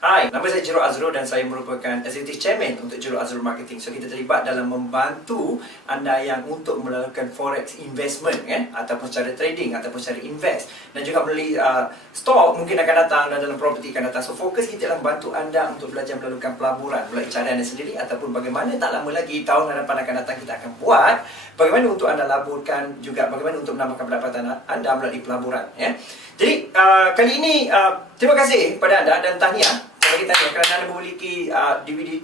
Hai, nama saya Jero Azrul dan saya merupakan Executive Chairman untuk Jero Azrul Marketing. So, kita terlibat dalam membantu anda yang untuk melakukan forex investment ataupun secara trading ataupun secara invest, dan juga melalui stok mungkin akan datang dan dalam property akan datang. So, fokus kita adalah bantu anda untuk belajar melakukan pelaburan melalui cara anda sendiri, ataupun bagaimana tak lama lagi tahun hadapan akan datang kita akan buat bagaimana untuk anda laburkan, juga bagaimana untuk menambahkan pendapatan anda melalui pelaburan. Jadi kali ini terima kasih kepada anda dan tahniah kerana anda memiliki DVD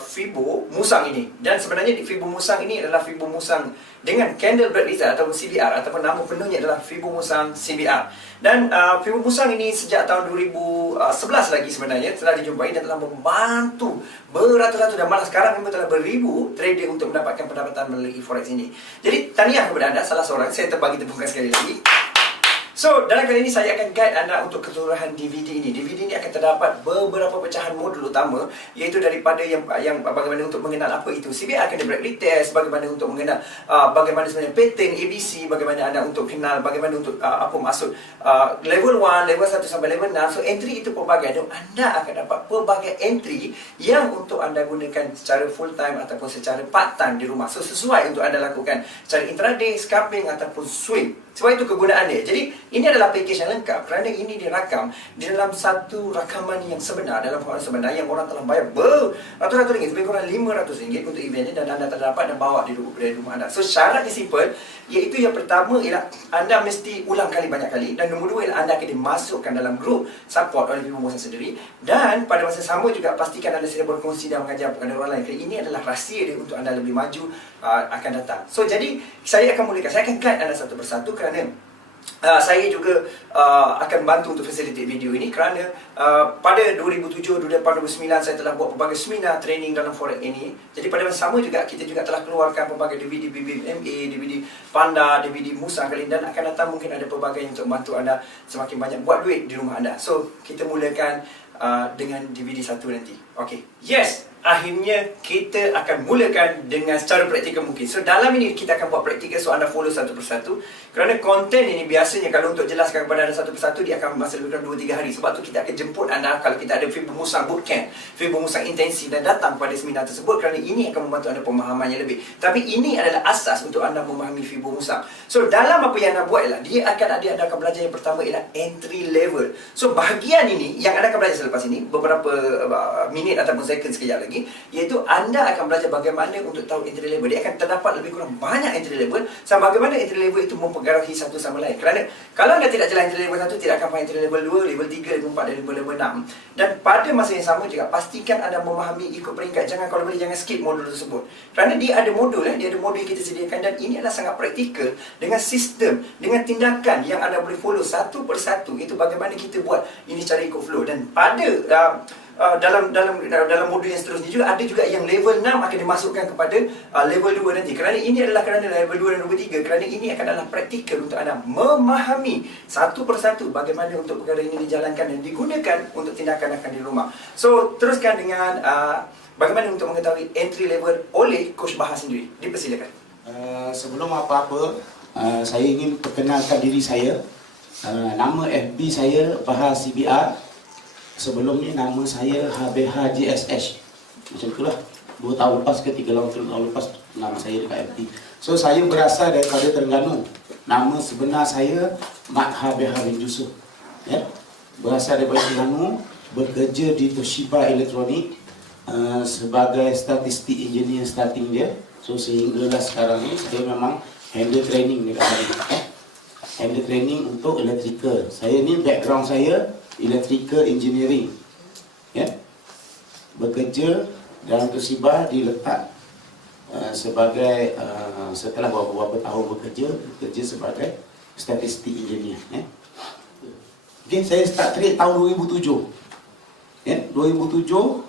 Fibo Musang ini. Dan sebenarnya di Fibo Musang ini adalah Fibo Musang dengan candle break result ataupun CBR, ataupun nama penuhnya adalah Fibo Musang CBR. Dan Fibo Musang ini sejak tahun 2011 lagi sebenarnya telah dijumpai dan telah membantu beratus-ratus dan malah sekarang memang telah beribu trader untuk mendapatkan pendapatan melalui forex ini. Jadi tahniah kepada anda, salah seorang. Saya terbagi tepukan sekali lagi. So, dalam kali ini saya akan guide anda untuk keseluruhan DVD ini. DVD ini akan terdapat beberapa pecahan modul utama, iaitu daripada yang bagaimana untuk mengenal apa itu CBR, akan break retest, bagaimana untuk mengenal bagaimana sebenarnya pattern ABC, bagaimana anda untuk kenal bagaimana untuk apa maksud level 1, level 1 sampai level 6. So, entry itu pelbagai, dan anda akan dapat pelbagai entry yang untuk anda gunakan secara full time ataupun secara part time di rumah. So, sesuai untuk anda lakukan secara intraday, scalping ataupun swing. Sebab itu kegunaannya. Jadi ini adalah package yang lengkap kerana ini dirakam di dalam satu rakaman yang sebenar, dalam format sebenar yang orang telah bayar beratus-ratus ringgit, lebih kurang RM500 untuk event ini, dan anda terdapat dan bawa di rumah anda. So, syaratnya simple, iaitu yang pertama ialah anda mesti ulang kali banyak kali, dan nombor dua ialah anda akan dimasukkan dalam grup support oleh Fibo Musang sendiri, dan pada masa sama juga pastikan anda sedia berkongsi dan mengajar kepada orang lain, kerana ini adalah rahsia dia untuk anda lebih maju akan datang. So, jadi saya akan mulakan, saya akan guide anda satu persatu kerana saya juga akan bantu untuk facilitate video ini kerana pada 2007, 2008, 2009 saya telah buat pelbagai seminar training dalam forex ini. Jadi pada masa sama juga kita juga telah keluarkan pelbagai DVD BBMA, DVD Panda, DVD Musang kali ini, dan akan datang mungkin ada pelbagai untuk membantu anda semakin banyak buat duit di rumah anda. So, kita mulakan dengan DVD satu nanti. Okay. Yes, akhirnya kita akan mulakan dengan secara praktikal mungkin. So, dalam ini kita akan buat praktikal, so anda follow satu persatu. Kerana konten ini biasanya kalau untuk jelaskan kepada anda satu persatu, dia akan masa lebih kurang 2-3 hari. Sebab tu kita akan jemput anda kalau kita ada Fibo Musang Bootcamp, Fibo Musang Intensif, dan datang pada seminar tersebut, kerana ini akan membantu anda pemahamannya lebih. Tapi ini adalah asas untuk anda memahami Fibo Musang. So, dalam apa yang anda buat ialah dia akan anda akan belajar yang pertama ialah entry level. So, bahagian ini yang anda akan belajar selepas ini beberapa minit ataupun second sekejap lagi, iaitu anda akan belajar bagaimana untuk tahu entry level. Dia akan terdapat lebih kurang banyak entry level, sama bagaimana entry level itu mempengaruhi satu sama lain. Kerana kalau anda tidak jalan entry level 1, tidak akan faham entry level 2, level 3, level 4 dan level 6. Dan pada masa yang sama juga pastikan anda memahami ikut peringkat. Jangan, kalau boleh jangan skip modul tersebut, kerana dia ada modul dia ada modul yang kita sediakan, dan ini adalah sangat praktikal dengan sistem, dengan tindakan yang anda boleh follow satu persatu. Itu bagaimana kita buat ini cara ikut flow. Dan pada dalam modul yang seterusnya juga ada juga yang level 6 akan dimasukkan kepada level 2 nanti. Kerana ini adalah kerana level 2 dan level 3, kerana ini akan adalah praktikal untuk anda memahami satu persatu bagaimana untuk perkara ini dijalankan dan digunakan untuk tindakan akan di rumah. So, teruskan dengan bagaimana untuk mengetahui entry level oleh Coach Bahar sendiri. Dipersilakan. Sebelum apa-apa, saya ingin perkenalkan diri saya. Nama FB saya Bahar CBR. Sebelum ni nama saya HBH JSH. Macam itulah. 2 tahun lepas ke 3 tahun lepas nama saya dekat FB. So, saya berasal daripada Terengganu. Nama sebenar saya Mat HBH bin Yusuf. Berasal daripada Terengganu, bekerja di Toshiba Elektronik sebagai statistik engineer starting dia. So, sehinggalah sekarang ni saya memang handle training dekat sana. Handle training untuk electrical. Saya ni background saya electrical engineering. Bekerja dalam Toshiba diletak sebagai setelah beberapa tahun bekerja sebagai statistik engineer. Okay, saya start trade tahun 2007. 2007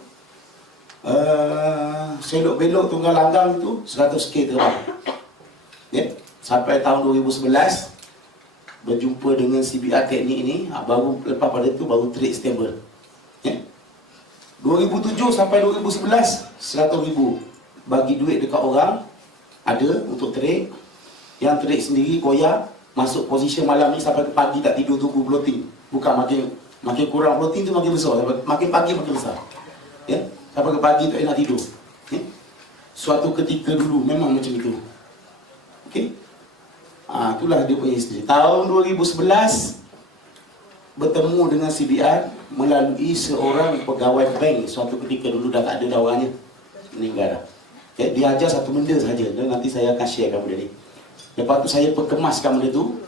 selok belok tunggal langgang itu 100k terbang. Sampai tahun 2011 berjumpa dengan CBR teknik ini, baru lepas pada itu baru trade stable. 2007 sampai 2011 100,000 bagi duit dekat orang ada untuk trade. Yang trade sendiri koyak, masuk position malam ni sampai ke pagi tak tidur, tunggu floating. Bukan makin Makin kurang protein tu makin besar, makin pagi makin besar. Ya, sampai ke pagi tak nak tidur. Ya? Suatu ketika dulu memang macam itu. Okey. Itulah dia punya isteri. Tahun 2011 bertemu dengan CBR melalui seorang pegawai bank. Suatu ketika dulu dah tak ada dah orangnya, meninggal dah. Okay? Dia ajar satu benda sahaja, dan nanti saya akan sharekan benda ni. Lepas tu saya perkemaskan benda tu,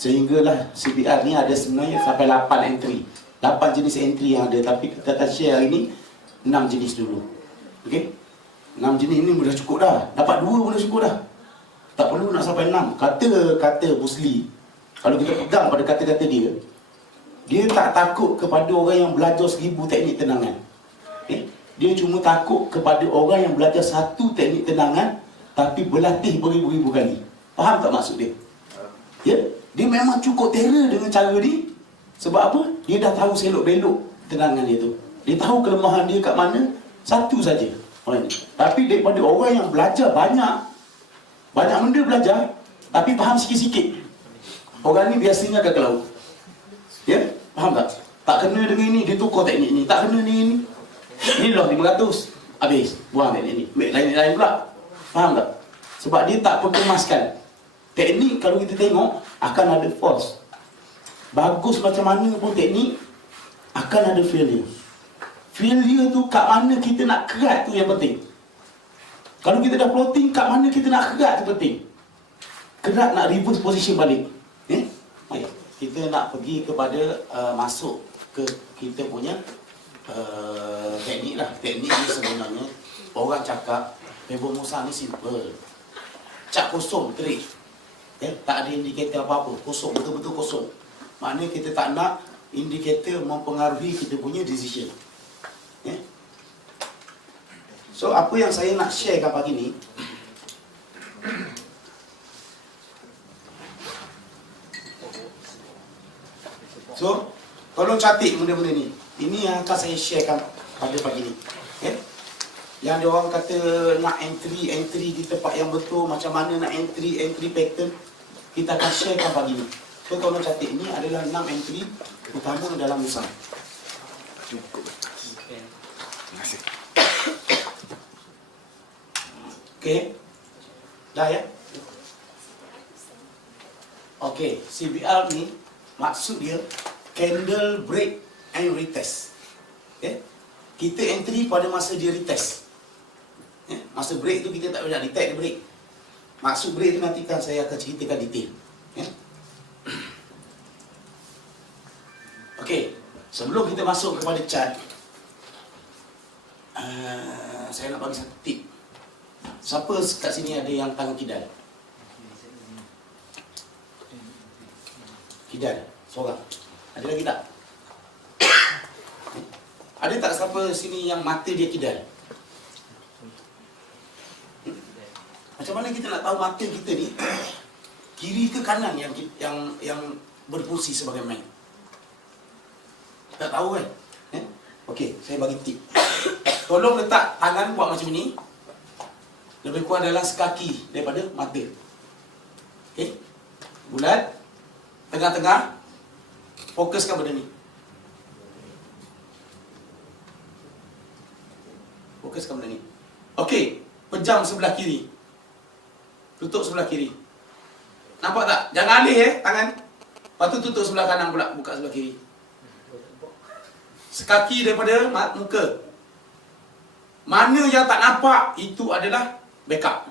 sehinggalah CBR ni ada sebenarnya sampai 8 entry. 8 jenis entry yang ada, tapi kita akan share hari ni 6 jenis dulu. Okey? 6 jenis ni dah cukup dah. Dapat 2 pun dah cukup dah. Tak perlu nak sampai 6. Kata Bruce Lee, kalau kita pegang pada kata-kata dia, dia tak takut kepada orang yang belajar 1000 teknik tenangan. Dia cuma takut kepada orang yang belajar 1 teknik tenangan tapi berlatih beribu-ribu kali. Faham tak maksud dia? Ya? Dia memang cukup terror dengan cara ni. Sebab apa? Dia dah tahu selok-belok tenangan dia tu. Dia tahu kelemahan dia kat mana. Satu saja. Tapi daripada orang yang belajar banyak benda belajar, tapi faham sikit-sikit, orang ni biasanya akan ke laut. Ya? Faham tak? Tak kena dengan ini, dia tukar teknik ni. Tak kena dengan ini. Ni loh 500. Habis. Buang teknik ni. Ambil lain-lain pula. Faham tak? Sebab dia tak perkemaskan. Teknik kalau kita tengok, akan ada force. Bagus macam mana pun teknik, akan ada failure. Failure tu kat mana kita nak kerat tu yang penting. Kalau kita dah plotting, kat mana kita nak kerat tu penting. Kerat nak reverse position balik. Baik. Kita nak pergi kepada masuk ke kita punya teknik lah. Teknik ni sebenarnya orang cakap Pebble Musa ni simple. Cat kosong, trade. Tak ada indikator apa-apa. Kosong, betul-betul kosong. Maknanya kita tak nak indikator mempengaruhi kita punya decision. So apa yang saya nak sharekan pagi ni, so tolong catat benda-benda ni. Ini yang akan saya sharekan pada pagi ni. Yang dia orang kata nak entry di tempat yang betul, macam mana nak entry pattern, kita akan sharekan pagi ni. So tolong catat, ini adalah 6 entry utama dalam usaha. Cukup. Terima kasih. Okey. Dah ya? Okey, CBR ni maksud dia candle break and retest. Kita entry pada masa dia retest. Masa break tu kita tak boleh nak detect dia break. Maksud break tu nanti kan saya akan ceritakan detail. Okey, sebelum kita masuk kepada chart, saya nak bagi satu tip. Siapa kat sini ada yang tangan kidal? Kidal, seorang. Ada lagi tak? Ada tak siapa sini yang mata dia kidal? Macam mana kita nak tahu mata kita ni kiri ke kanan yang berfungsi sebagai main? Tak tahu kan? Okey, saya bagi tip. Tolong letak tangan buat macam ni. Lebih kurang dalam sekaki daripada mata. Okey. Bulat. Tengah-tengah. Fokuskan benda ni. Fokuskan benda ni. Okey. Pejam sebelah kiri. Tutup sebelah kiri. Nampak tak? Jangan alih tangan. Lepas tu tutup sebelah kanan pula. Buka sebelah kiri. Sekaki daripada muka. Mana yang tak nampak, itu adalah backup.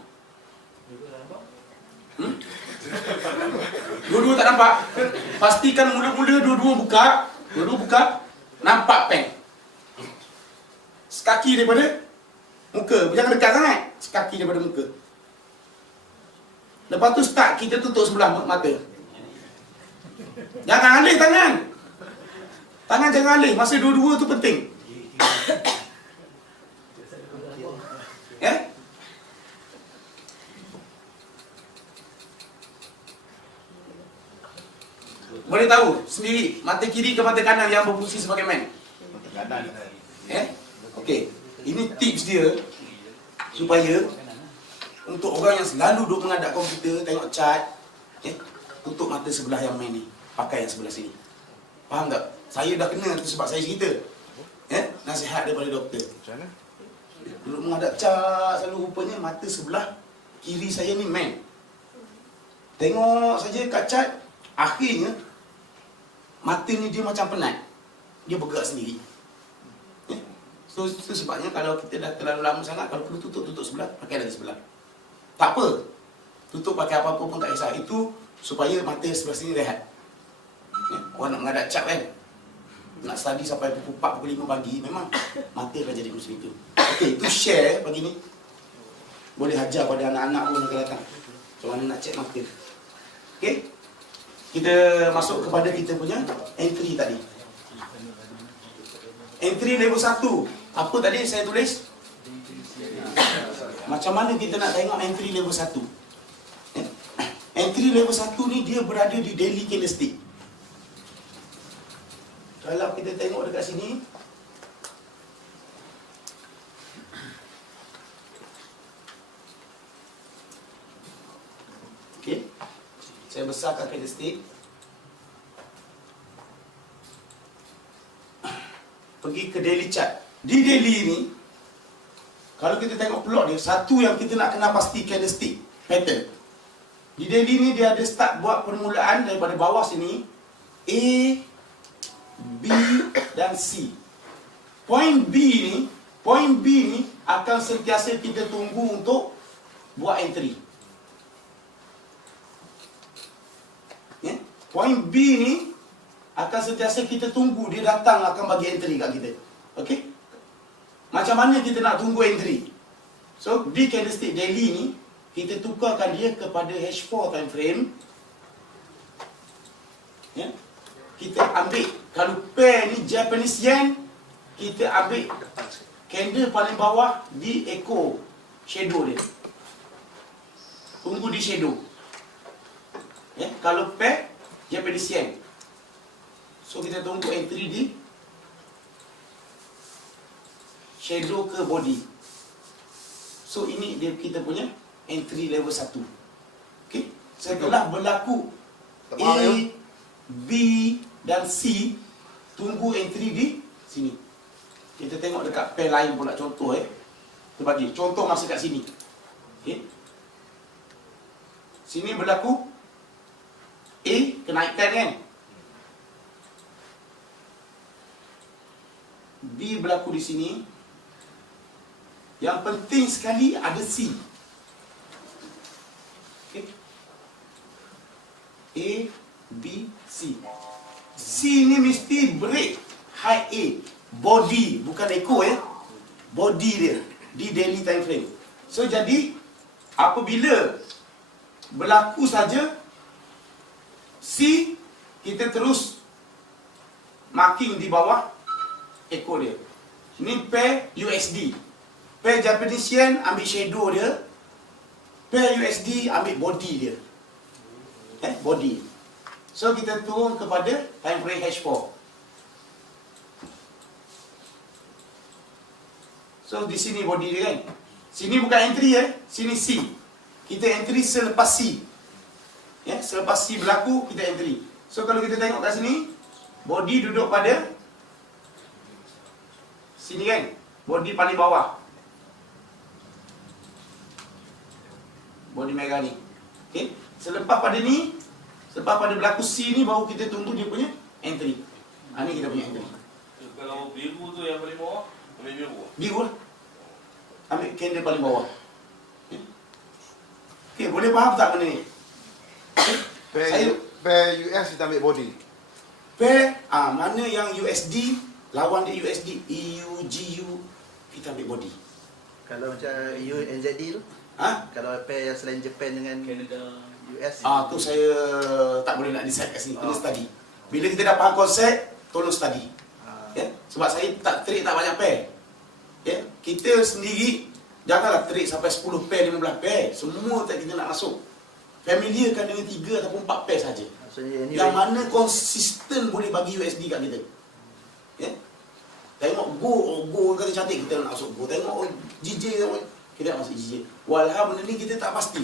Dua-dua tak nampak. Pastikan mula-mula dua-dua buka. Dua-dua buka. Nampak pen. Sekaki daripada muka. Jangan dekat sangat. Sekaki daripada muka. Lepas tu start, kita tutup sebelah mata. Jangan alih tangan. Tangan jangan alih. Masa dua-dua tu penting. Boleh tahu sendiri mata kiri ke mata kanan yang berfungsi sebagai main? Mata kanan. Okey. Ini tips dia supaya untuk orang yang selalu duduk menghadap komputer, tengok chart, tutup mata sebelah yang main ni, pakai yang sebelah sini. Faham tak? Saya dah kena tu sebab saya cerita. Nasihat daripada doktor. Macam mana? Dulu menghadap cat selalu rupanya mata sebelah kiri saya ni main. Tengok saja kat cat, akhirnya mata ni dia macam penat. Dia bergerak sendiri. So itu sebabnya kalau kita dah terlalu lama sangat, kalau perlu tutup sebelah, pakai lagi sebelah. Tak apa. Tutup pakai apa-apa pun tak kisah. Itu supaya mata sebelah sini rehat. Orang nak menghadap cat kan, nak study sampai pukul 4, pukul 5 pagi, memang mata akan jadi macam itu. Okey, itu share pagi ni. Boleh ajar pada anak-anak pun akan datang. Macam mana nak check mata. Okey. Kita masuk kepada kita punya entry tadi. Entry level 1. Apa tadi saya tulis? Macam mana kita nak tengok entry level 1? Entry level 1 ni dia berada di daily candlestick. Kalau kita tengok dekat sini, okey, saya besarkan candlestick. Pergi ke daily chart. Di daily ni, kalau kita tengok plot dia, satu yang kita nak kena pasti candlestick pattern. Di daily ni dia ada start buat permulaan daripada bawah sini, A, B dan C. Point B ni akan sentiasa kita tunggu untuk buat entry. Point B ni akan sentiasa kita tunggu dia datang akan bagi entry kat kita. Okey? Macam mana kita nak tunggu entry? So, di candlestick daily ni kita tukarkan dia kepada H4 time frame. Kita ambil, kalau pair ni Japanese yen, kita ambil candle paling bawah di echo shadow dia. Tunggu di shadow. Kalau pair Japanese yen, so kita tunggu entry di shadow ke body. So ini dia kita punya entry level 1. Okey, setelah berlaku A, B dan C, tunggu entry di sini. Kita tengok dekat pair lain pula contoh kita bagi contoh masa kat sini. Okey, sini berlaku A, kenaikan kan, B berlaku di sini. Yang penting sekali ada C. Okay. A, B, C. C ni mesti break high A. Body, bukan echo body dia di daily time frame. So jadi apabila berlaku saja C, kita terus marking di bawah echo dia. Ini pair USD. Pair Japanese yen ambil shadow dia. Pair USD ambil body dia. Body. So kita turun kepada time frame H4. So di sini body dia kan. Sini bukan entry sini C. Kita entry selepas C. Selepas C berlaku kita entry. So kalau kita tengok kat sini, body duduk pada sini kan. Body paling bawah. Body merah ni. Okey. Selepas pada ni, selepas pada berlaku C ni, baru kita tunggu dia punya entry. Ni kita punya entry. Kalau biru tu yang paling bawah, ambil biru. Biru lah. Ambil candle paling bawah. Okey, boleh faham tak benda ni? Pair US kita ambil body. Pair, mana yang USD, lawan dia USD, EU, GU, kita ambil body. Kalau macam UNZD tu? Kalau pair yang selain Japan dengan Canada, US? Tu saya tak boleh nak decide kat sini, kena study. Bila kita dah faham konsep, tolong study. Sebab saya tak trade tak banyak pair. Kita sendiri janganlah trade sampai 10 pair, 15 pair. Semua tak kita nak masuk. Familiarkan dengan 3 ataupun 4 pair saja. Yang mana konsisten boleh bagi USD kat kita. Tengok go kata cantik, kita nak masuk go. Tengok JJ, kita nak masuk JJ. Walhal benda ni kita tak pasti.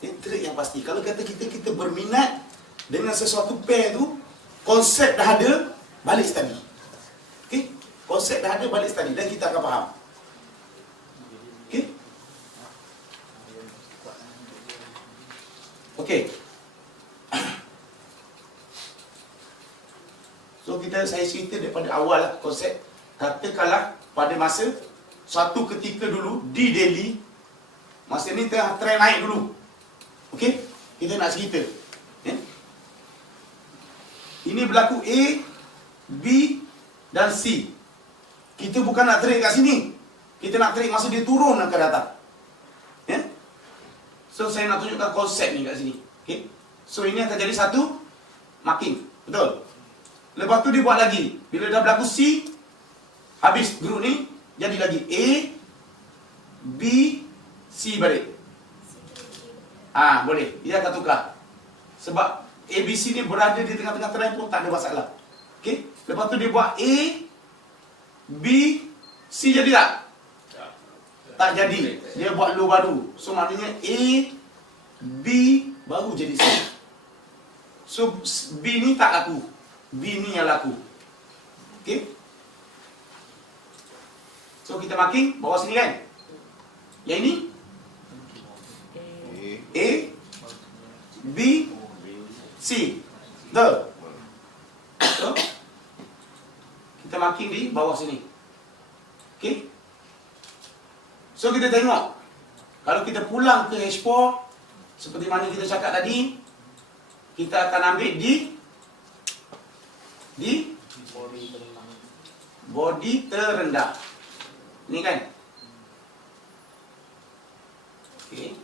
Trade yang pasti. Kalau kata kita berminat dengan sesuatu pair tu, konsep dah ada, balik study. Okey? Konsep dah ada, balik study dan kita akan faham. Okey? Okey. So saya cerita daripada awal lah konsep. Katakanlah pada masa satu ketika dulu di Delhi, masa ni tengah trend naik dulu. Okey? Kita nak cerita. Ini berlaku A, B dan C. Kita bukan nak trade kat sini. Kita nak trade masa dia turun akan datang. So saya nak tunjukkan konsep ni kat sini. Okay? So ini akan jadi satu marking. Betul? Lepas tu dia buat lagi. Bila dah berlaku C, habis group ni, jadi lagi A, B, C balik. Boleh. Dia akan tukar. Sebab ABC ni berada di tengah-tengah trend pun tak ada masalah. Okey? Lepas tu dia buat A, B, C jadi tak? Tak jadi. Dia buat low baru. So maknanya A, B baru jadi C. So B ni tak laku. B ni yang laku. Okey? So kita marking bawah sini kan? Yang ini A, B, C. Betul? So, kita marking di bawah sini. Okey? So, kita tengok. Kalau kita pulang ke H4, seperti mana kita cakap tadi, kita akan ambil di body terendah. Ini kan? Okey.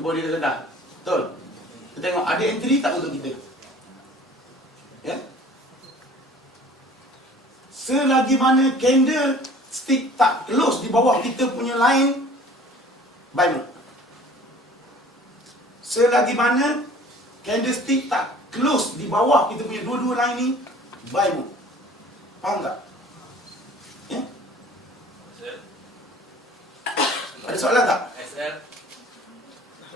Body terendah. Betul? Kita tengok ada entry tak untuk kita? Ya? Selagi mana candle stick tak close di bawah kita punya line, buy move. Selagi mana candle stick tak close di bawah kita punya dua-dua line ni, buy move. Faham tak? Ya? Ada soalan tak? SL.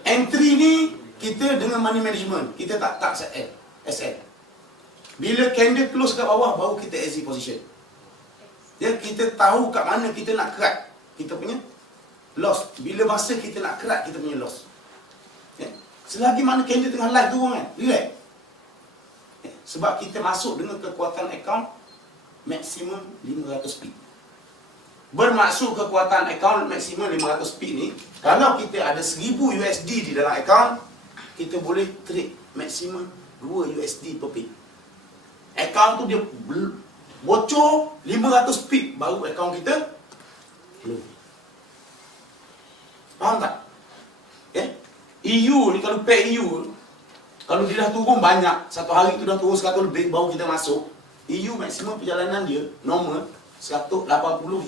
Entry ni kita dengan money management, kita tak SL. Bila candle close kat bawah, baru kita exit position. Ya, kita tahu kat mana kita nak cut kita punya loss. Bila masa kita nak cut kita punya loss. Ya. Selagi mana candle tengah live turun kan, relax. Ya. Sebab kita masuk dengan kekuatan account maksimum 500 pip. Bermaksud kekuatan account maksimum 500 pip ni, kalau kita ada 1000 USD di dalam account, kita boleh trade maksimum 2 USD per pip. Account tu dia bocor 500 pip, baru account kita belum. Faham tak? EU ni, kalau pair EU, kalau dia dah turun banyak, satu hari tu dah turun 100 lebih, baru kita masuk. EU maksimum perjalanan dia normal 180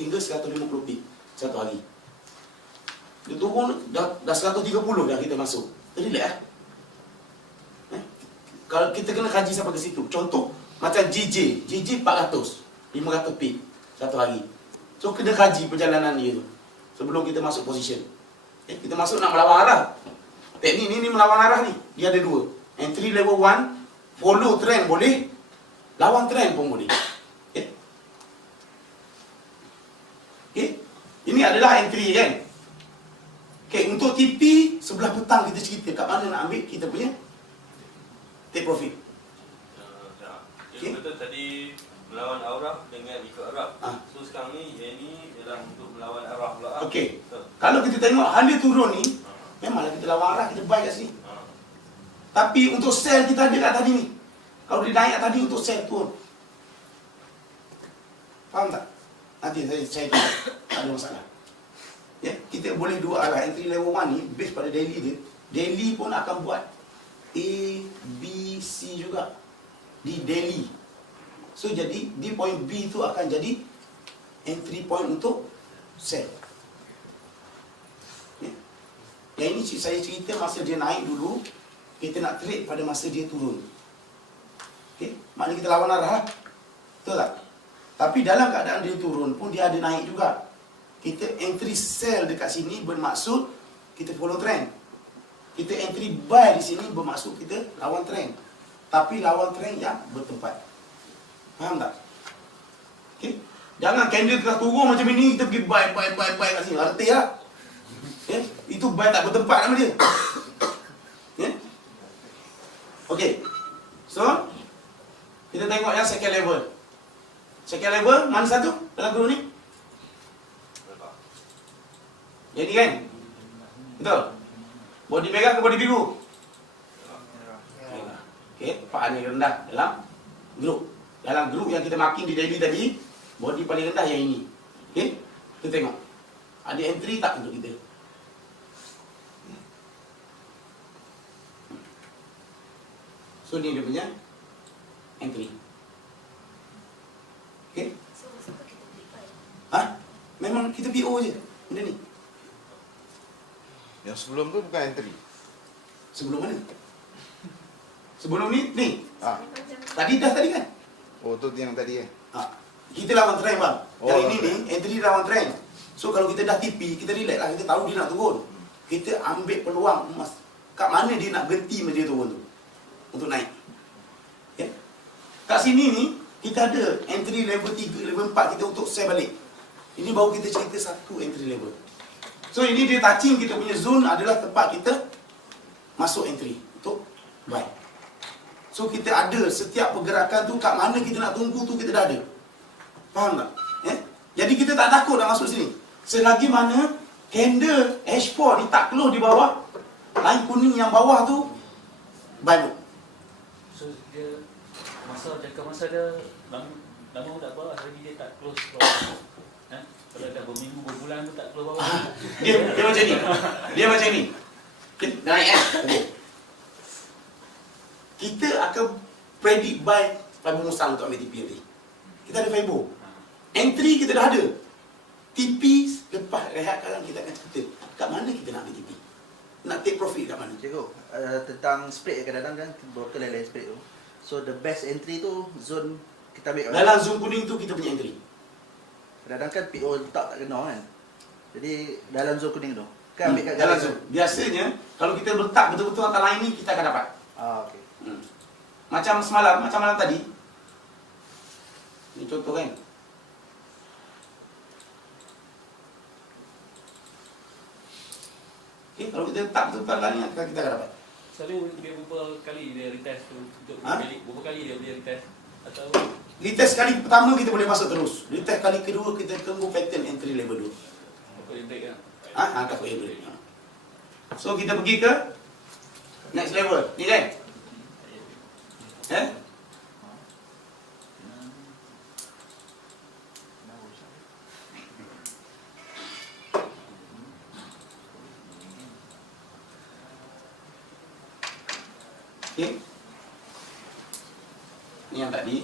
hingga 150 pip satu hari. Dia turun dah 130 dah kita masuk. Relax Kalau kita kena kaji sampai ke situ. Contoh macam GJ 400 500 pip satu hari. So kena kaji perjalanan dia tu sebelum kita masuk position. Kita masuk nak melawan arah. Teknik ni melawan arah ni. Dia ada dua. Entry level 1, follow trend boleh, lawan trend pun boleh. Okay. Ini adalah entry kan. Okay, untuk TP sebelah petang kita cerita kat mana nak ambil kita punya take profit. Jadi betul tadi melawan arah dengan ikut arah. So sekarang ni yang ni ialah untuk melawan arah pula. Okey. Kalau kita tengok harga turun ni, memanglah kita lawan arah, kita buy kat sini. Tapi untuk sell kita ada kat tadi ni. Kalau dia naik kat tadi untuk sell turun. Faham tak? Nanti saya tak ada masalah. Ya, kita boleh dua arah. Entry level 1 ni based pada daily dia. Daily pun akan buat A, B, C juga di daily. So jadi di point B tu akan jadi entry point untuk sell. Ya. Yang ini saya cerita masa dia naik dulu, kita nak trade pada masa dia turun. Okey, maknanya kita lawan arah. Betul tak? Tapi dalam keadaan dia turun pun dia ada naik juga. Kita entry sell dekat sini bermaksud kita follow trend. Kita entry buy di sini bermaksud kita lawan trend. Tapi lawan trend yang bertempat. Faham tak? Okey. Jangan candle tengah turun macam ini kita pergi buy kat sini. Arti tak? Ya, itu buy tak bertempat nama dia. Ya. Okey. So, kita tengok yang second level. Second level mana satu dalam guru ni? Jadi kan? Betul? Body merah ke body biru? Okey, paling rendah dalam grup. Dalam grup yang kita marking di daily tadi, body paling rendah yang ini. Okey? Kita tengok. Ada entry tak untuk kita? So ni dia punya entry. Okey? So, maksud kita beli buy. Ha? Memang kita PO je benda ni. Yang sebelum tu bukan entry. Sebelum mana? Sebelum ni. Ah. Panjang. Tadi kan? Oh tu yang tadi Ha. Kita lawan trend bang. Oh, Yang lawan ini ni entry lawan trend. So kalau kita dah TP, kita relax lah, kita tahu dia nak turun. Kita ambil peluang emas. Kat mana dia nak berhenti masa dia turun tu? Untuk naik. Okay? Kat sini ni kita ada entry level 3, level 4 kita untuk sell balik. Ini baru kita cerita satu entry level. So ini dia touching kita punya zone adalah tempat kita masuk entry untuk buy. So kita ada setiap pergerakan tu kat mana kita nak tunggu tu kita dah ada. Faham tak? Jadi kita tak takut nak masuk sini. Selagi mana candle H4 ni tak close di bawah, line kuning yang bawah tu buy mode. So dia jangka masa dia lama tak bawah lagi dia tak close bawah. Kalau dah berminggu berbulan tu tak close bawah. Dia macam ni. Dia macam ni. Kita naik Okay. Kita akan predict buy Fibo Musang untuk ambil TP nanti. Kita ada Fibo. Entry kita dah ada. TP lepas rehat sekarang kita akan cerita kat mana kita nak ambil TP. Nak take profit kat mana. Cikgu, tentang spread kadang-kadang kan broker lain-lain spread tu. So the best entry tu zone kita ambil kat mana? Dalam zone kuning tu kita punya entry. Kadang-kadang kan PO letak tak kena kan. Jadi dalam zone kuning tu. Kan ambil kat dalam garis tu. zone. Biasanya kalau kita letak betul-betul atas line ni kita akan dapat. Okey. Macam malam tadi. Ini contoh kan. Okay, kalau kita letak betul-betul line ni kita akan dapat. Selalu dia berapa kali dia retest tu untuk Ha? berapa kali dia retest atau Retest kali pertama kita boleh masuk terus. Retest kali kedua kita tunggu pattern entry level 2. apa dia break kan? Angkat ke break. So kita pergi ke next level. Ni kan? Okay. Ni yang tadi.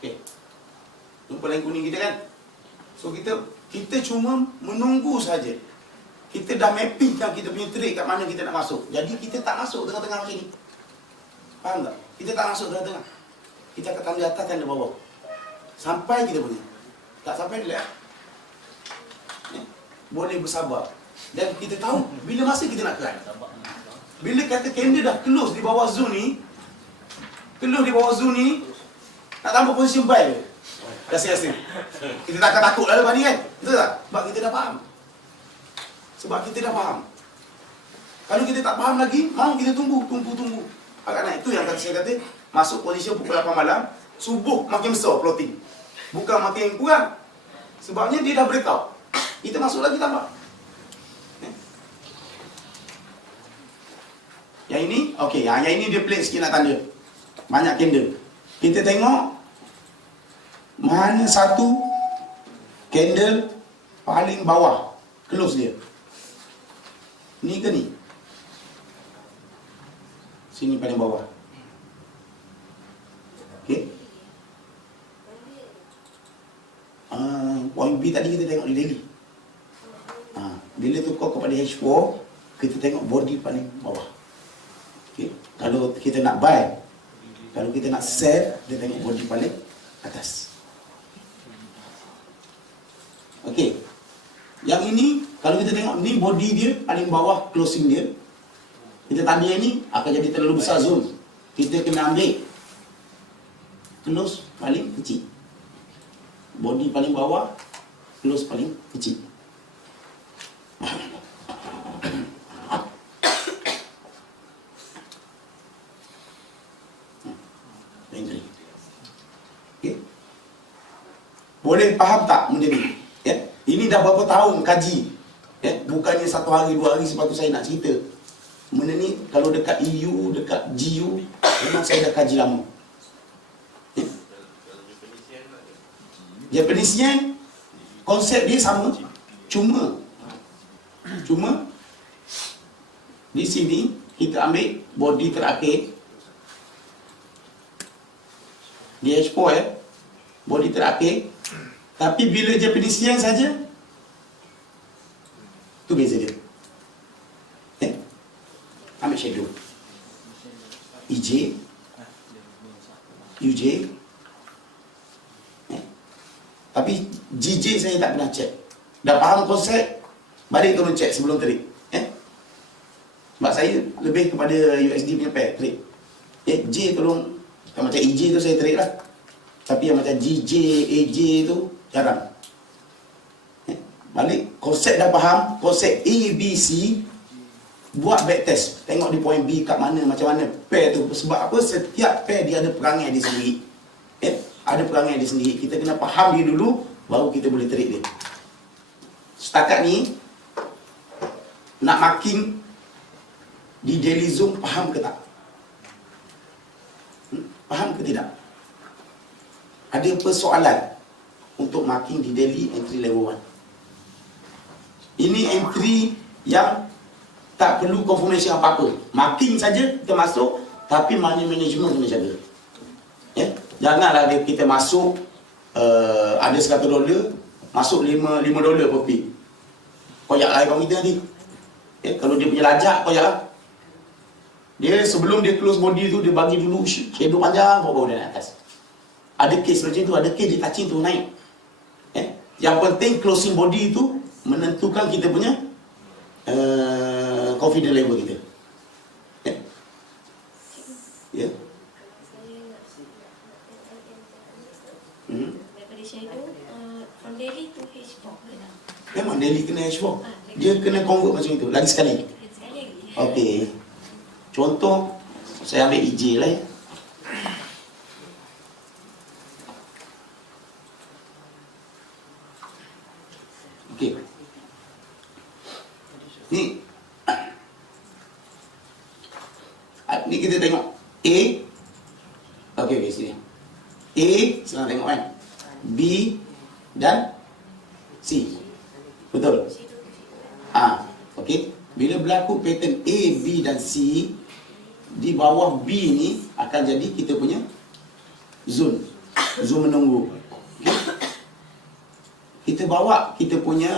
Okay. Jumpa line kuning kita kan? So kita cuma menunggu saja. Kita dah mapping kan kita punya trade kat mana kita nak masuk. Jadi kita tak masuk tengah-tengah macam ni. Faham tak? Kita tak masuk tengah-tengah. Kita akan tanda atas, tanda bawah. Sampai kita punya. Tak sampai relax. Boleh bersabar. Dan kita tahu bila masa kita nak keluar. Bila kata candle dah close di bawah zone ni, nak tambah position buy ke? Rasa-rasa. Kita tak akan takut lah lepas ni kan? Betul tak? Sebab kita dah faham. Kalau kita tak faham lagi, mau kita tunggu. Agak naik. Itu yang saya kata, masuk position pukul 8 malam, subuh makin besar plotting. Bukan makin kurang. Sebabnya dia dah breakout. Kita masuk lagi tambah. Yang ini, okey, yang ini dia plate sikit nak tanda. Banyak candle. Kita tengok mana satu candle paling bawah close dia. Ni ke ni? Sini paling bawah. Okey. Point B tadi kita tengok di daily. Bila tukar kepada H4, kita tengok body paling bawah. Okay. Kalau kita nak buy, kalau kita nak sell, dia tengok body paling atas. Okey. Yang ini Kalau kita tengok ni body dia paling bawah closing dia, kita tanda ni akan jadi terlalu besar zone. Kita kena ambil close paling kecil. Body paling bawah, close paling kecil. Okay. Boleh faham tak benda ni? Ya? Ini dah berapa tahun kaji. Ya? Bukannya 1 hari 2 hari sebab tu saya nak cerita. Benda ni kalau dekat EU, dekat GU, memang saya dah kaji lama. Ya? Japanese yen, konsep dia sama. Cuma di sini kita ambil body terakhir. Di H4 body terakhir. Tapi bila Japanese yen saja, tu beza dia. Ambil shadow EJ, UJ, tapi GJ saya tak pernah check. Dah faham konsep, balik turun check sebelum trade. Sebab saya lebih kepada USD punya pair trade. J tolong, macam EJ tu saya trade lah. Tapi yang macam GJ, AJ tu jarang. Balik, konsep dah faham, konsep A, B, C, buat backtest. Tengok di point B kat mana, macam mana pair tu. Sebab apa? Setiap pair dia ada perangai dia sendiri. Ada perangai dia sendiri. Kita kena faham dia dulu, baru kita boleh trade dia. Setakat ni, nak marking di daily zoom, faham ke tak? Faham ke tidak? Ada persoalan untuk marking di daily entry level 1. Ini entry yang tak perlu confirmation apa-apa. Marking saja kita masuk, tapi money management kena jaga. Janganlah kita masuk ada $100, masuk $5 per pick. Koyak lah kawan kita nanti. Kalau dia punya lajak, koyak lah. Dia sebelum dia close body tu, dia bagi dulu shadow panjang, baru dia naik atas. Ada case macam tu, ada case dia touching tu naik. Yang penting closing body tu menentukan kita punya confidence level kita. Ya. Daripada shadow from daily to H4 kena. Memang daily kena H4. Dia kena convert macam itu. Lagi sekali. Sekali lagi. Okey. Contoh saya ambil EJ lah ya. Okey. Ni kita tengok A. Okey, sini. A senang tengok kan. B dan C. Betul? Okey. Bila berlaku pattern A, B dan C, di bawah B ni akan jadi kita punya zone. Zone menunggu. Okay. Kita bawa kita punya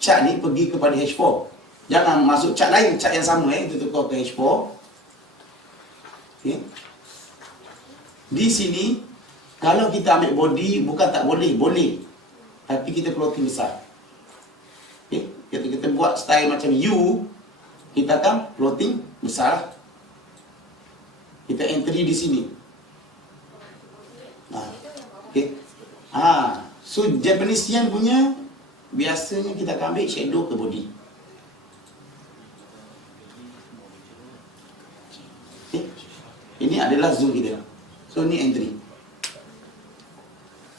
chart ni pergi kepada H4. Jangan masuk chart lain, chart yang sama kita tukar ke H4. Okay. Di sini kalau kita ambil body bukan tak boleh, boleh. Tapi kita plotting besar. Okay. Kita buat style macam U, kita akan plotting besar. Kita entry di sini. Okay. So Japanese yen punya biasanya kita akan ambil shadow ke body. Okay. Ini adalah zoom kita. So ni entry.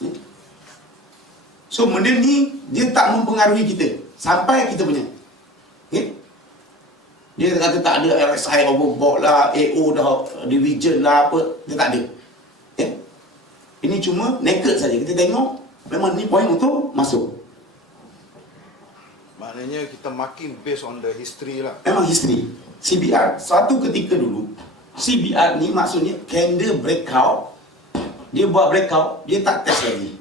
Okay. So benda ni dia tak mempengaruhi kita sampai kita punya. Okay. Dia kata tak ada RSI overbought lah, AO dah division lah apa, dia tak ada. Okay. Ini cuma naked saja. Kita tengok memang ni point untuk masuk. Maknanya kita marking based on the history lah. Memang history. CBR satu ketika dulu, CBR ni maksudnya candle breakout. Dia buat breakout, dia tak test lagi.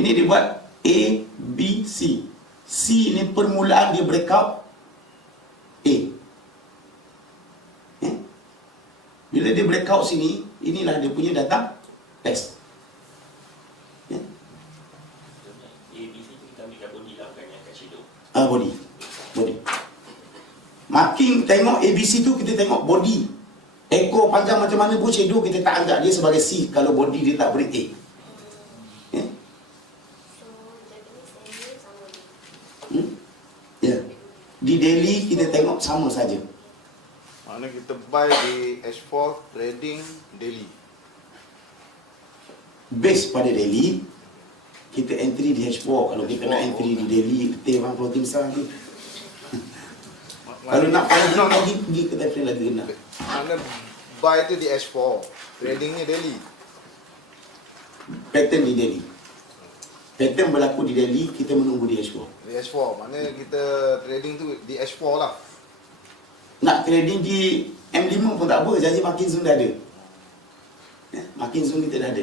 Ini dia buat A, B, C. C ni permulaan dia breakout A. Bila dia breakout sini, inilah dia punya datang test. A, B, Body. Marking tengok ABC tu kita tengok body. Ekor panjang macam mana pun shadow kita tak anggap dia sebagai C kalau body dia tak boleh A. Ya. So Japanese and you sama je. Ya. Di Delhi kita tengok sama saja. Maknanya kita buy di H4 Trading Delhi. Base pada Delhi, kita entry di H4. Kalau kita nak entry di Delhi, kita memang floating besar lagi. Kalau nak pergi ke Delhi lagi kena. Mana buy tu di H4, tradingnya Delhi. Pattern di Delhi. Pattern berlaku di Delhi, kita menunggu di H4. Di H4, maknanya kita trading tu di H4 lah. Nak trading di M5 pun tak apa, janji makin zoom dah ada. Ya, makin zoom kita dah ada.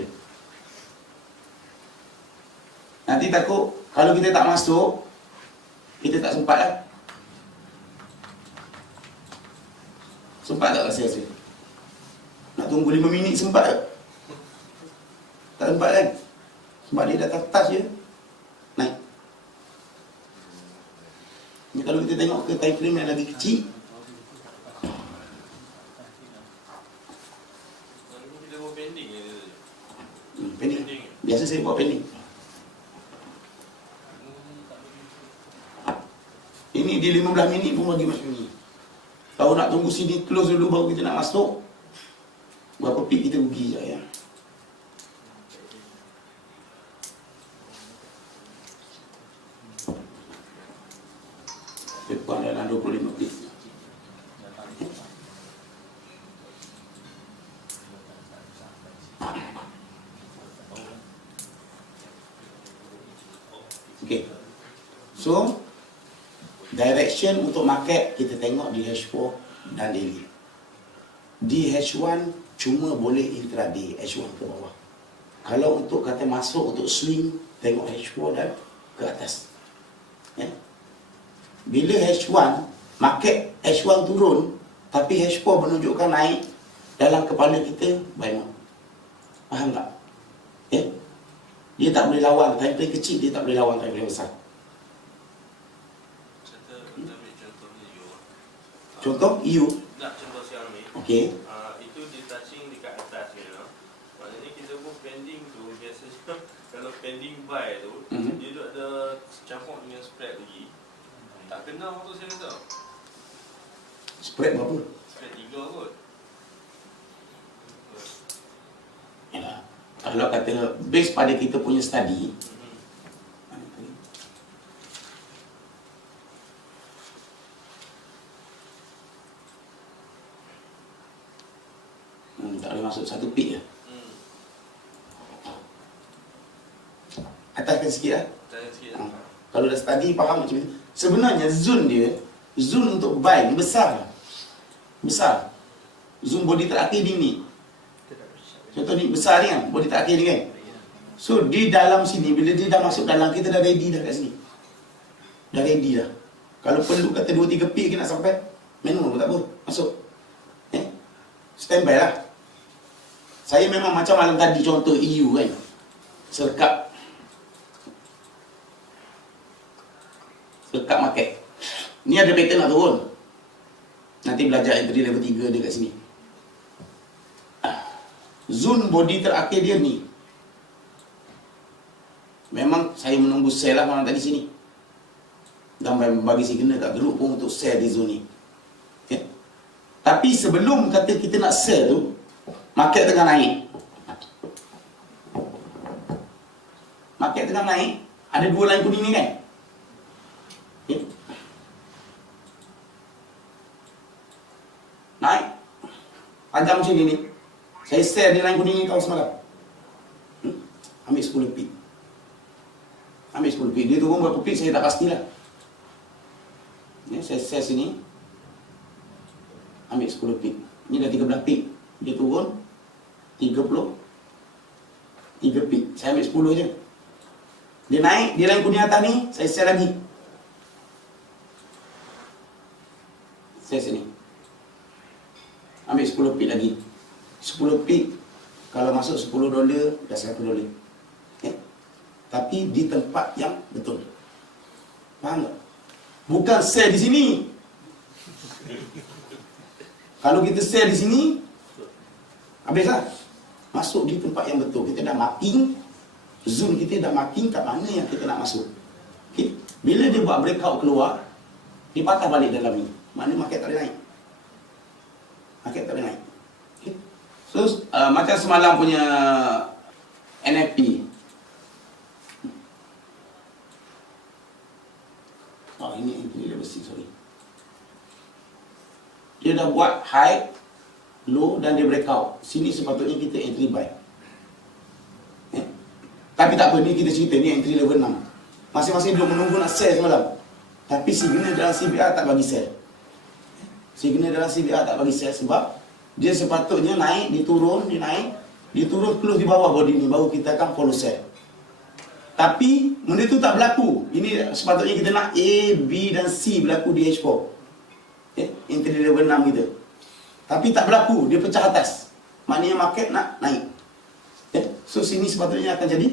Nanti takut kalau kita tak masuk, kita tak sempat lah. Sempat tak rasa-rasa? Nak tunggu 5 minit sempat tak? Tak sempat kan? Sebab dia dah touch je, naik. Ni kalau kita tengok ke time frame yang lagi kecil, Kita buat pending je. pending. Biasa saya buat pending. Ini di 15 minit pun bagi macam ni. Kalau nak tunggu sini close dulu baru kita nak masuk, berapa pip kita rugi je ya. Kurang dalam 25 pip. Okay. So direction untuk market kita tengok di H4 dan daily. Di H1 cuma boleh intraday, H1 ke bawah. Kalau untuk kata masuk untuk swing, tengok H4 dan ke atas. Ya. Bila H1, market H1 turun, tapi H4 menunjukkan naik, dalam kepala kita buy more. Faham tak? Ya. Dia tak boleh lawan time frame kecil, dia tak boleh lawan time frame besar. Kita ambil contohnya you. Contoh EU. Nak contoh siang ni. Okey. Itu dia touching dekat atas you know. Maknanya kita pun pending tu biasanya kalau pending buy tu dia duk ada campur dengan spread lagi. Tak kena waktu saya kata. Spread berapa? Spread 3 kot. Ya. Kalau kata base pada kita punya study, tak boleh masuk satu pik je. Ataskan sikit lah. Tanya sikit. Kalau dah study faham macam itu. Sebenarnya zone dia, zone untuk buy ni besar. Besar. Zone body terakhir ni. Contoh ni besar ni kan, body terakhir ni kan. So di dalam sini, bila dia dah masuk dalam, kita dah ready dah kat sini. Dah ready dah. Kalau perlu kata 2-3 pik kita nak sampai, manual pun tak apa, masuk. Standby lah. Saya memang macam malam tadi contoh EU kan. Serkap market. Ni ada pattern nak turun. Nanti belajar entry level 3 dia kat sini. Zone body terakhir dia ni. Memang saya menunggu sell lah malam tadi sini. Dan bagi signal tak geruk pun untuk sell di zone ni. Okay. Tapi sebelum kata kita nak sell tu, market tengah naik. Market tengah naik, ada dua line kuning ni kan. Okay. Naik. Panjang macam ni. Saya share di line kuning ni tahun semalam. Ambil 10 pip. Ambil 10 pip. Dia turun berapa pip saya tak pastilah. Ni saya share sini. Ambil 10 pip. Ni dah 13 pip. Dia turun 3 pip. Saya ambil 10 je. Dia naik, di line kuning atas ni, saya share lagi. Share sini. Ambil 10 pip lagi. 10 pip, kalau masuk $10 dah $100. Okay. Tapi di tempat yang betul. Faham tak? Bukan sell di sini. Kalau kita sell di sini, habislah. Masuk di tempat yang betul. Kita dah marking, zone kita dah marking kat mana yang kita nak masuk. Okay. Bila dia buat breakout keluar, dia patah balik dalam ni. Mana market tak boleh naik. Market tak boleh naik. Okay. So, macam semalam punya NFP. Oh, ini level 6, sorry. Dia dah buat high, low dan dia breakout. Sini sepatutnya kita entry buy. Tapi tak apa, ni kita cerita, ni entry level 6. Masing-masing duduk menunggu nak sell semalam. Tapi signal dalam CBR tak bagi sell. Signal dalam CBR tak bagi sell sebab dia sepatutnya naik, dia turun, dia naik, dia turun close di bawah body ni, baru kita akan follow sell. Tapi benda tu tak berlaku. Ini sepatutnya kita nak A, B dan C berlaku di H4. Entry level 6 kita. Tapi tak berlaku, dia pecah atas. Maknanya market nak naik. So sini sepatutnya akan jadi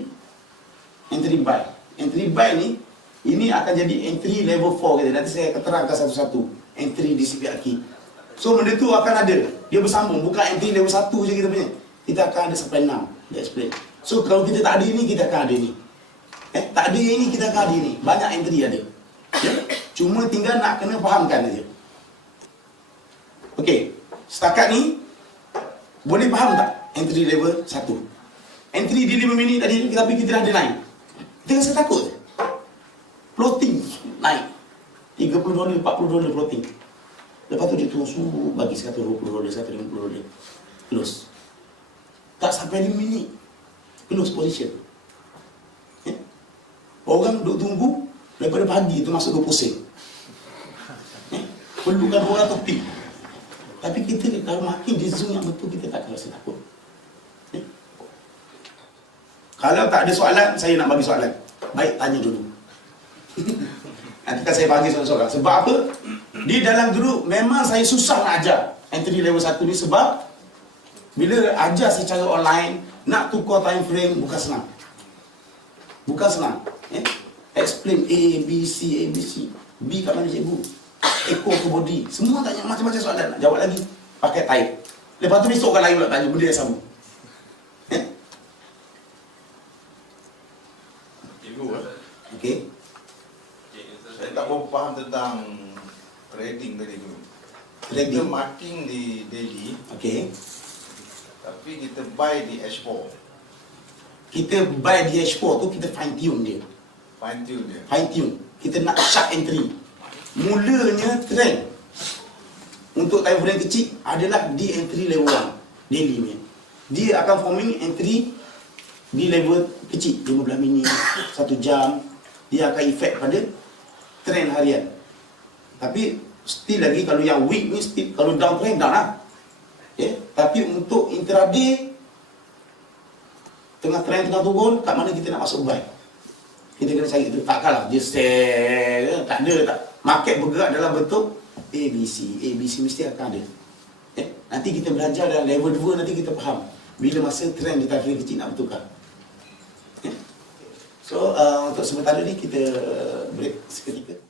entry buy. Entry buy ni, ini akan jadi entry level 4 kita. Nanti saya akan terangkan satu-satu entry di CBR key. So benda tu akan ada. Dia bersambung, bukan entry level 1 je kita punya. Kita akan ada sampai 6. Dia explain. So kalau kita tak ada ni, kita akan ada ni. Tak ada yang ni, kita akan ada ni. Banyak entry ada. Cuma tinggal nak kena fahamkan aja. Okey, setakat ni boleh faham tak entry level 1? Entry di 5 minit tadi, tapi kita dah ada naik. Kita rasa takut. Floating naik. $30, $40 floating. Lepas tu dia terus bagi $120, $150. Close. Tak sampai 5 minit. Close position. Orang duduk tunggu daripada pagi tu masuk 20 sen. Perlukan 200 pip. Tapi kita kalau makin di zone yang betul, kita tak akan rasa takut. Kalau tak ada soalan, saya nak bagi soalan. Baik, tanya dulu. Nanti kan saya bagi soalan-soalan. Sebab apa? Di dalam group memang saya susah nak ajar entry level 1 ni sebab bila ajar secara online, nak tukar time frame bukan senang. Bukan senang. Explain A, B, C, A, B, C. B kat mana cikgu? Echo ke body. Semua tanya macam-macam soalan. Nak jawab lagi. Pakai type. Lepas tu besok orang lain pula tanya. Benda yang sama. Cikgu Okey. Saya tak berapa faham tentang trading tadi tu. Trading. Kita marking di daily, Okey. tapi kita buy di H4. Kita buy di H4 tu, kita fine tune dia. Fine tune dia. Fine tune. Kita nak sharp entry. Mulanya trend untuk time frame kecil adalah di entry level 1 daily ni. Dia akan forming entry di level kecil 15 minit, 1 jam. Dia akan efek pada trend harian. Tapi still lagi kalau yang week ni still, kalau down trend down lah. Tapi untuk intraday tengah trend tengah turun, kat mana kita nak masuk buy? Kita kena cari tu. Takkanlah dia sell, tak ada tak. Market bergerak dalam bentuk ABC. ABC mesti akan ada. Nanti kita belajar dalam level 2, nanti kita faham bila masa trend di time frame kecil nak bertukar. So untuk sementara ni kita break seketika.